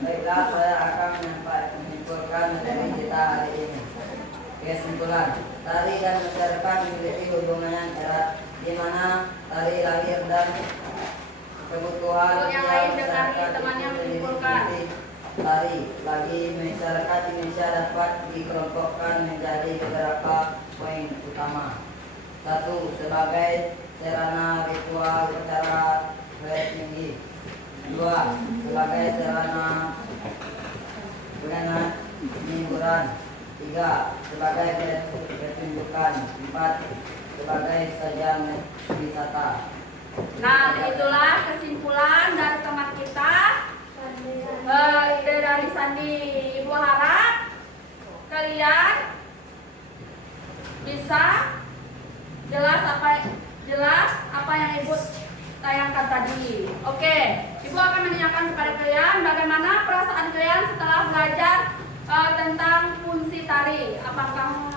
Baiklah, saya akan menyimpulkan materi kita hari ini. Kesimpulan, tari dan masyarakat memiliki hubungan yang erat, di mana tari lahir dan kebutuhan Yang lain dengan temannya menyimpulkan. Tari bagi masyarakat Indonesia dapat dikelompokkan menjadi beberapa poin utama. 1. Sebagai sarana ritual upacara bait tinggi. 2. Sebagai sarana pengenaan hiburan. 3. Sebagai pertunjukan. 4. Sebagai sajian wisata. Nah, itulah kesimpulan dari teman kita dari Sandi. Ibu harap kalian bisa jelas apa yang Ibu tayangkan tadi. Oke, Ibu akan menanyakan kepada kalian bagaimana perasaan kalian setelah belajar tentang fungsi tari. Apakah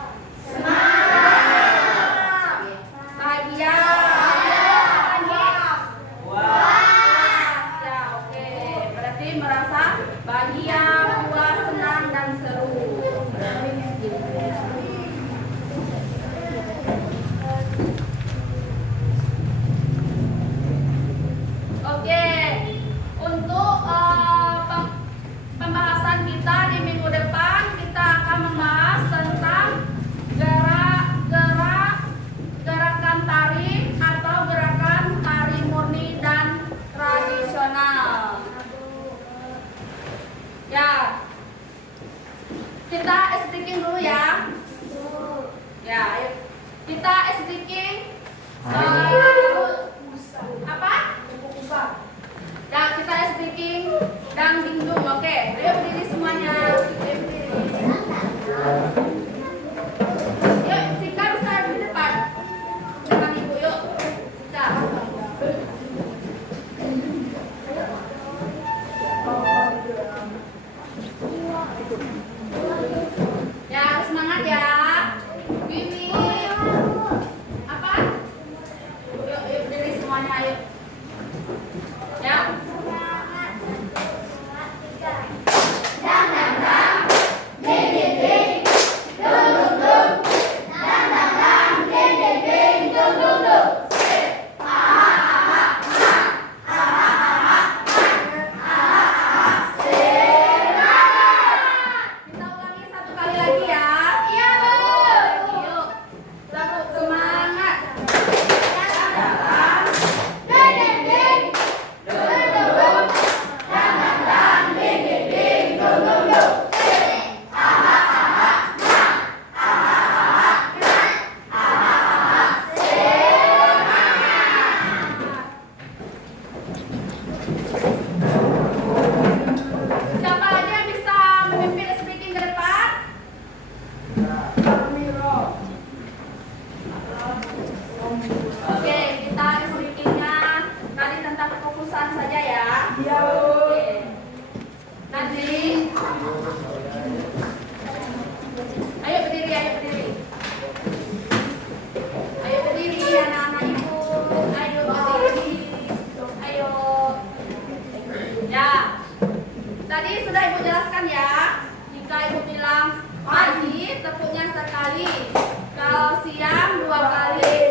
semangat, bahagia, puas? Ya, oke. Berarti merasa bahagia, puas, senang dan seru. Oke, untuk pembahasan kita di minggu depan kita akan membahas tentang gerakan tari atau gerakan tari murni dan tradisional. Ya, kita speaking dulu ya. Ya, ayo. Kita speaking. Apa? Ya, kita speaking dan dingdung, oke? Ayo berdiri semuanya. Ayo berdiri. Yuk, Sika bisa di depan. Depan Ibu, yuk. Sika. Ya, semangat ya. Wiwi. Apa? Yuk, berdiri semuanya, ayo. Ya. Kita ulangi satu kali lagi ya. Iya, Bu. Yuk. Satu, semangat. Siapa lagi yang bisa memimpin speaking ke depan? Oke, kita speakingnya tadi tentang kefokusan saja ya. Iya, Bu. Oke. Nanti, ayo berdiri, ayo berdiri. Ayo berdiri, anak-anak Ibu. Ayo berdiri. Ayo. Ya. Tadi sudah Ibu jelaskan ya. Jika Ibu bilang pagi, tepuknya sekali. Kalau siang 2 kali.